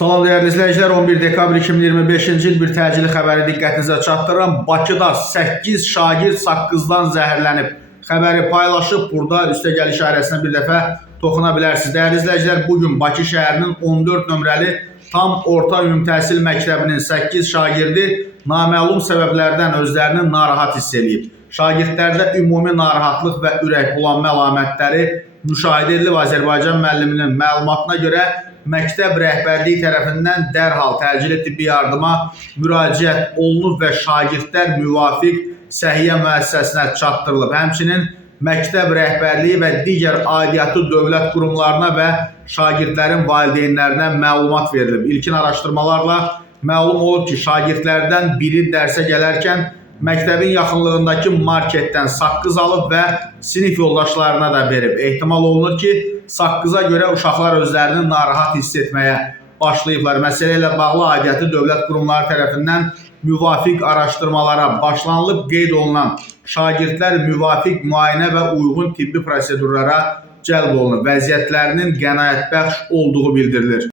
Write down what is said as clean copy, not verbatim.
Salam değerli izleyiciler, 11 dekabr 2025-ci il bir təcili xəbəri diqqətinizə çatdırıram. Bakıda 8 şagird saqqızdan zəhərlənib. Xəbəri paylaşıb, burada üstəgəl işarəsinə bir dəfə toxuna bilərsiniz. Değerli izleyiciler, bugün Bakı şəhərinin 14 nömrəli tam orta ümumi təhsil məktəbinin 8 şagirdi naməlum səbəblərdən özlərini narahat hiss edib. Şagirdlərdə ümumi narahatlıq və ürək bulanma əlamətləri müşahidə edilib. Azərbaycan müəlliminin məlumatına görə məktəb rəhbərliyi tərəfindən dərhal təcili tibbi yardıma müraciət olunub və şagirdlər müvafiq səhiyyə müəssisəsinə çatdırılıb. Həmçinin məktəb rəhbərliyi və digər aidiyyatı dövlət qurumlarına və şagirdlərin valideynlərinə məlumat verilib. İlkin araşdırmalarla məlum olub ki, şagirdlərdən biri dərsə gələrkən məktəbin yaxınlığındakı marketdən saqqız alıb və sinif yoldaşlarına da verib. Ehtimal olunur ki, saqqıza görə uşaqlar özlərini narahat hiss etməyə başlayıblar. Məsələ ilə bağlı aidiyyatı dövlət qurumları tərəfindən müvafiq araşdırmalara başlanılıb. Qeyd olunan şagirdlər müvafiq müayinə və uyğun tibbi prosedurlara cəlb olunub. Vəziyyətlərinin qənaətbəxş olduğu bildirilir.